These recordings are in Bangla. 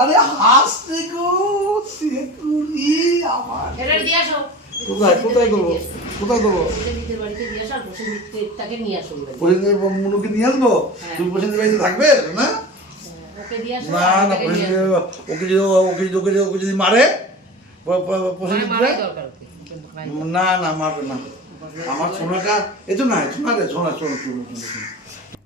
আরে হাসতে গো তেতুরি আমার। এটা দিয়ে আসো। কোথায় কোথায় দেবো কোথায় নিয়ে প্রসেনজিৎ মুনুকে নিয়ে আসব? তুমি প্রসেনজিৎ বাড়িতে থাকবে? না? আসো না না ওটাকে নিয়ে প্রসেনজিৎ আসো। ওকে যদি ওকে যদি ওকে ওকে যদি মারে প্রসেনজিৎ না। না না মারবে না। আমার সোনাটা এই তো না সোনা রে সোনা সোনা সোনা সোনা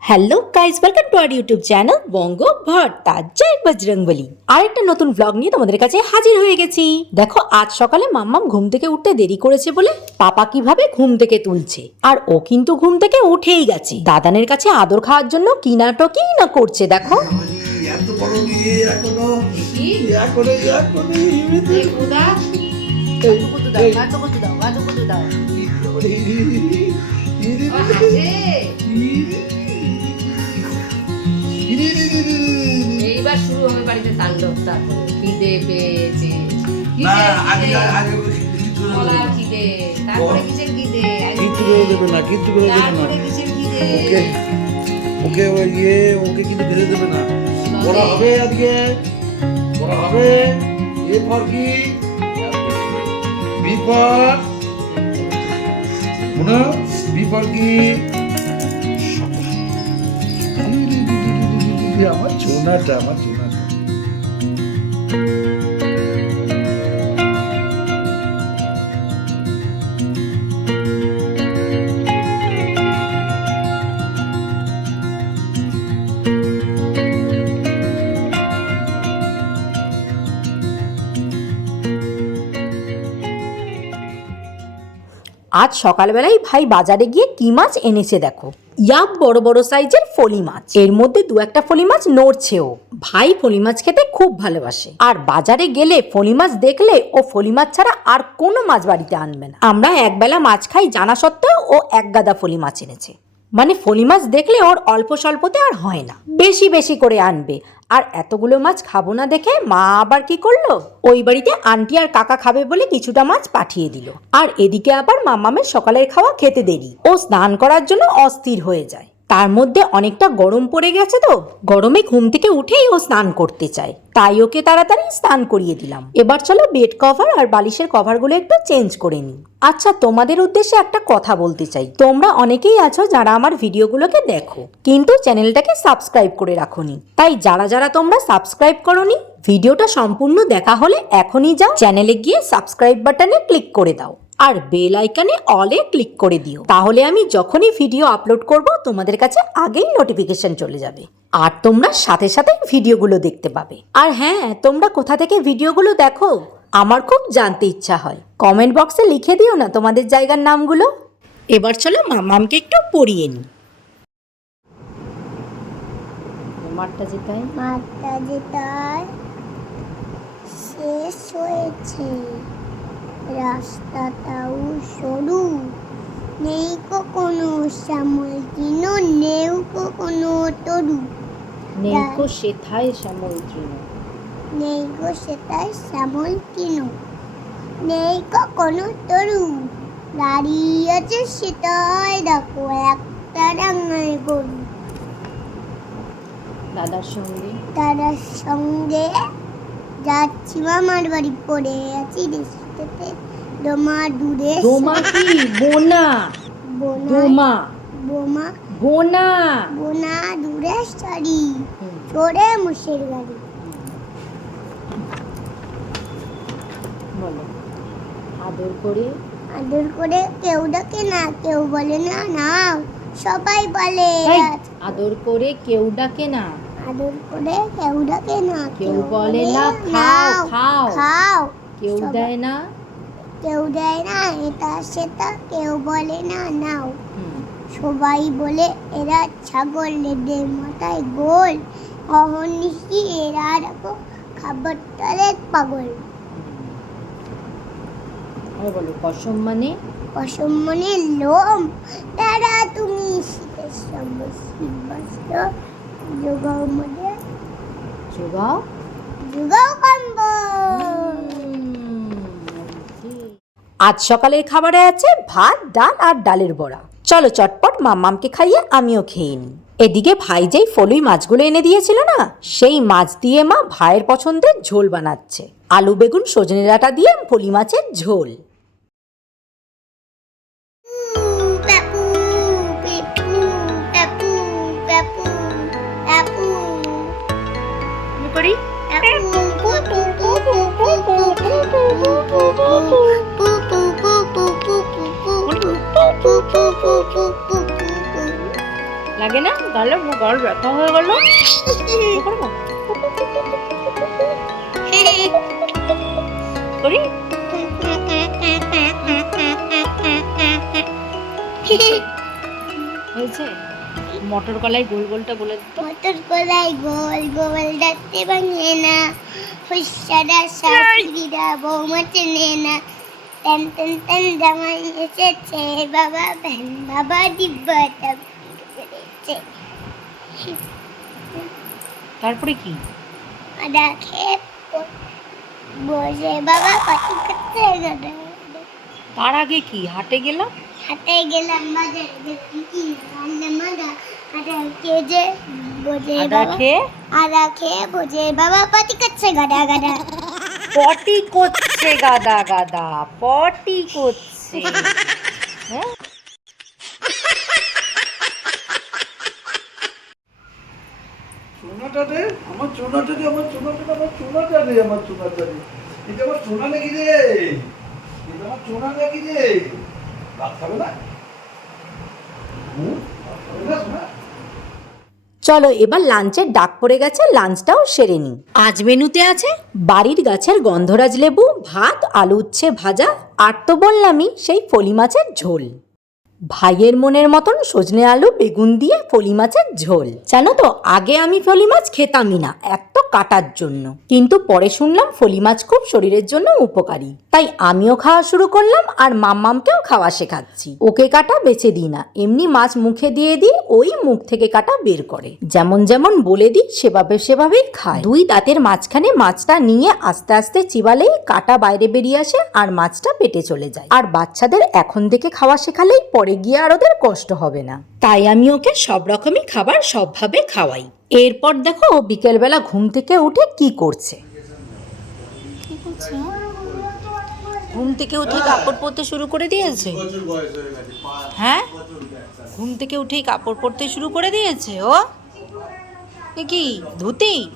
hello guys welcome to our YouTube channel বঙ্গ ভর্তা জয় বজরংবলী আরেকটা নতুন ব্লগ নিয়ে তোমাদের কাছে হাজির হয়ে গেছি দেখো আজ সকালে মাম্মাম ঘুম থেকে উঠতে দেরি করেছে বলে পাপা কীভাবে ঘুম থেকে তুলছে আর ও কিন্তু ঘুম থেকে উঠেই গেছে দাদানের কাছে আদর খাওয়ার জন্য কি নাটকই না করছে দেখো বড় এইবার শুরু হবে বাড়িতে তাণ্ডব তারপরে খিদে পেয়েছে। খিদে? তারপরে কিসের খিদে? কিচ্ছু করে দেবে না কিচ্ছু করে দেবে না। ওকে ওকে ওই ইয়ে ওকে কিন্তু খেতে দেবে না। বড় হবে আজকে বড় হবে। এ ফর কি? বি ফর শুনো বি ফর কি? আমার আমার আজ সকালবেলায় ভাই বাজারে গিয়ে কি মাছ এনেছে দেখো। ইয়াব বড় বড় সাইজের ফলি মাছ। এর মধ্যে দু একটা ফলি মাছ নড়ছেও। ভাই ফলি মাছ খেতে খুব ভালোবাসে। আর বাজারে গেলে ফলি মাছ দেখলে ও ফলি মাছ ছাড়া আর কোনো মাছ বাড়িতে আনবে না। আমরা একবেলা মাছ খাই জানা সত্ত্বেও ও এক গাদা ফলি মাছ এনেছে। মানে ফলি মাছ দেখলে ওর অল্প স্বল্পতে আর হয় না। বেশি বেশি করে আনবে। আর এতগুলো মাছ খাব না দেখে মা আবার কি করল? ওই বাড়িতে আন্টি আর কাকা খাবে বলে কিছুটা মাছ পাঠিয়ে দিল। আর এদিকে আবার মামামের সকালের খাওয়া খেতে দেরি। ও স্নান করার জন্য অস্থির হয়ে যায়। তার মধ্যে অনেকটা গরম পড়ে গেছে তো। গরমে ঘুম থেকে উঠেই ও স্নান করতে চায়। তাই ওকে তাড়াতাড়ি স্নান করিয়ে দিলাম। এবার চলো বেড কভার আর বালিশের কভারগুলো একটু চেঞ্জ করে নিই। আচ্ছা তোমাদের উদ্দেশ্যে একটা কথা বলতে চাই। তোমরা অনেকেই আছো যারা আমার ভিডিওগুলোকে দেখো, কিন্তু চ্যানেলটাকে সাবস্ক্রাইব করে রাখোনি। তাই যারা যারা তোমরা সাবস্ক্রাইব করনি ভিডিওটা সম্পূর্ণ দেখা হলে এখনই যাও চ্যানেলে গিয়ে সাবস্ক্রাইব বাটনে ক্লিক করে দাও। আর বেল আইকনে অলে ক্লিক করে দিও। তাহলে আমি যখনই ভিডিও আপলোড করব তোমাদের কাছে আগেই নোটিফিকেশন চলে যাবে। আর তোমরা সাথে সাথে ভিডিওগুলো দেখতে পাবে। আর হ্যাঁ তোমরা কোথা থেকে ভিডিওগুলো দেখো? আমার খুব জানতে ইচ্ছা হয়। কমেন্ট বক্সে লিখে দিও না তোমাদের জায়গার নামগুলো। এবার চলো মামামকে একটু পড়িয়ে নি মাঠটা যেটাই মাঠটা যেটায় শেষ হয়েছে। রাস্তাটাও সরু। নেই কো কোনো শ্যামল তৃণ কো কোনো তরু। নেইকো সেথায় শ্যামল তৃণ। নেই গো শ্যামল তৃণ। নেই কো কোনো তরু। দাঁড়িয়ে আছে সেটাই দেখো একটা ডাঙায় গরু। দাদার সঙ্গে? তার সঙ্গে যাচ্ছি মামার বাড়ি পড়ে আছি রেস্টুরেন্টে দোমা দূরে দোমা কি? বোনা। দোমা বোমা বোনা। বোনা দূরে চড়ে মুসের গাড়ি। বলো। আদর করে। আদর করে কেউ ডাকে না কেউ বলে না নাও সবাই বলে আদর করে কেউ ডাকে না। আদর করে কেউ ডাকে না কেউ বলে না খাও খাও। খাও। কেউ দেয় না? কেউ দেয় না এটা সেটা কেউ বলে না নাও। সবাই বলে এরা ছাগল এদের মাথায় গোল। অহর্নিশি এরা রাখো খাবার তলের পাগল। আর বলো কসম মানে? অসম্মানের লোম। তারা তুমি শীতের সঙ্গে শীত বস্ত্র যোগাও মধ্যে যোগাও? যোগাও কম্ব আজ সকালের খাবারে আছে ভাত ডাল আর ডালের বড়া চলো চটপট মাম্মামকে খাইয়ে আমিও খেয়ে নিই এদিকে ভাই যেই ফলুই মাছগুলো এনে দিয়েছিল না সেই মাছ দিয়ে মা ভাইয়ের পছন্দের ঝোল বানাচ্ছে আলু বেগুন সজনে ডাঁটা দিয়ে ফলি মাছের ঝোল করি লাগে না? গালে গল ব্যথা হয়ে গেল। করি? হয়েছে? মটর কলাই গোল গোলটা বলে মটর কলাই গোল গোল ডাকতে ভাঙে না। ফুসারা শাশুড়িরা বৌমা চেনে না। টেন টেন টেন জামাই এসেছে বাবা ভ্যান বাবা ডিব্বাটা তারপরে কি রাখে বসে বাবা পাটি করতে গেল তার আগে কি হাটে গেলাম হাতে গেলাম বাজারে দেখি কি আনলাম আদা আদা কেজে বসে আদা বাবা খেয়ে আদা খেয়ে বসে বাবা পাটি করছে গাডা গাডা পটি করছে গাদা গাদা পটি করছে আমার সোনাটা রে আমার সোনাটা আমার সোনাটা রে আমার সোনাটা রে এটা আমার সোনা নাকি রে? এটা আমার সোনা নাকি রে? ভাত খাবে না? চলো এবার লাঞ্চের ডাক পড়ে গেছে লাঞ্চটাও সেরে নিই। আজ মেনুতে আছে? বাড়ির গাছের গন্ধরাজ লেবু ভাত আলু উচ্ছে ভাজা আর তো বললামই সেই ফলি মাছের ঝোল। ভাইয়ের মনের মতন সজনে আলু, বেগুন দিয়ে ফলি মাছের ঝোল। জানো তো, আগে আমি ফলি মাছ খেতামই না, এত কাটার জন্য। কিন্তু পরে শুনলাম ফলি মাছ খুব শরীরের জন্য উপকারী। তাই আমিও খাওয়া শুরু করলাম আর মাম্মামকেও খাওয়া শেখাচ্ছি। ওকে কাটা বেছে দিই না, এমনি মাছ মুখে দিয়ে দিই, ওই মুখ থেকে কাটা বের করে। যেমন যেমন বলে দিই, সেভাবে সেভাবেই খায়। দুই দাঁতের মাঝখানে মাছটা নিয়ে আস্তে আস্তে চিবালেই কাটা বাইরে বেরিয়ে আসে আর মাছটা পেটে চলে যায়। আর বাচ্চাদের এখন থেকে খাওয়া শেখালেই পরে গিয়ে আর ওদের কষ্ট হবে না। তাই আমি ওকে সব রকমই খাবার সবভাবে খাওয়াই। এরপর দেখো ও বিকেলবেলা ঘুম থেকে উঠে কি করছে। ঘুম থেকে উঠে কাপড় পরতে শুরু করে দিয়েছে? হ্যাঁ? ঘুম থেকে উঠেই কাপড় পরতে শুরু করে দিয়েছে ও? কি ধুতি?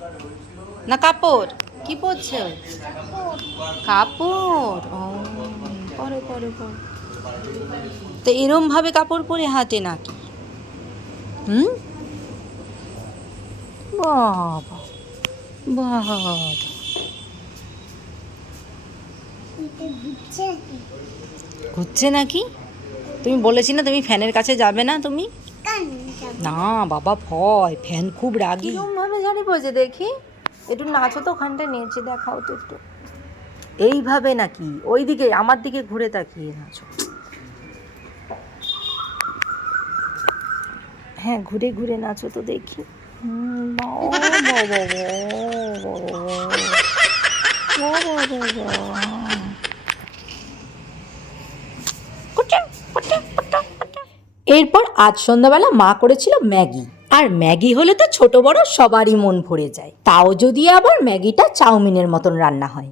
না কাপড়? কি পরছে? ও? কাপড় ও। পরে পরে পরে। তো এরম ভাবে কাপড় পরে হাতে নাকি হুম? বাবা বাবা। ঘুরছে নাকি? তুমি বলেছি না তুমি ফ্যানের কাছে যাবে না তুমি? না বাবা ভয় ফ্যান খুব রাগি। ভাবে ঝাড়ি পড়েছে দেখি? একটু নাচো তো ওখানটা নেচে দেখাও তো একটু। এইভাবে নাকি? ওই দিকে আমার দিকে ঘুরে তাকিয়ে নাচো। হ্যাঁ ঘুরে ঘুরে নাচো তো দেখি। এরপর আজ সন্ধ্যাবেলা মা করেছিল ম্যাগি। আর ম্যাগি হলে তো ছোট বড় সবারই মন ভরে যায়। তাও যদি আবার ম্যাগিটা চাউমিনের মতন রান্না হয়।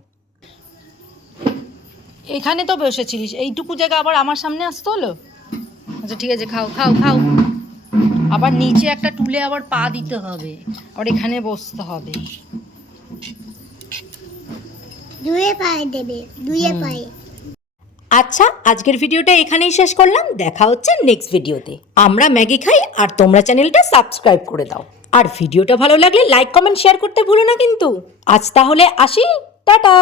এখানে তো বসেছিলিস এইটুকু জায়গা আবার আমার সামনে আসতে হলো? আচ্ছা ঠিক আছে খাও খাও খাও। আবার নিচে একটা টুলে আবার পা দিতে হবে আবার এখানে বসতে হবে। দুয়ে পায়ে দেবে দুয়ে পায়ে। আচ্ছা আজকের ভিডিওটা এখানেই শেষ করলাম। দেখা হচ্ছে নেক্সট ভিডিওতে। আমরা ম্যাগি খাই আর তোমরা চ্যানেলটা সাবস্ক্রাইব করে দাও। আর ভিডিওটা ভালো লাগলে লাইক কমেন্ট শেয়ার করতে ভুলো না কিন্তু। আজ তাহলে আসি। টাটা!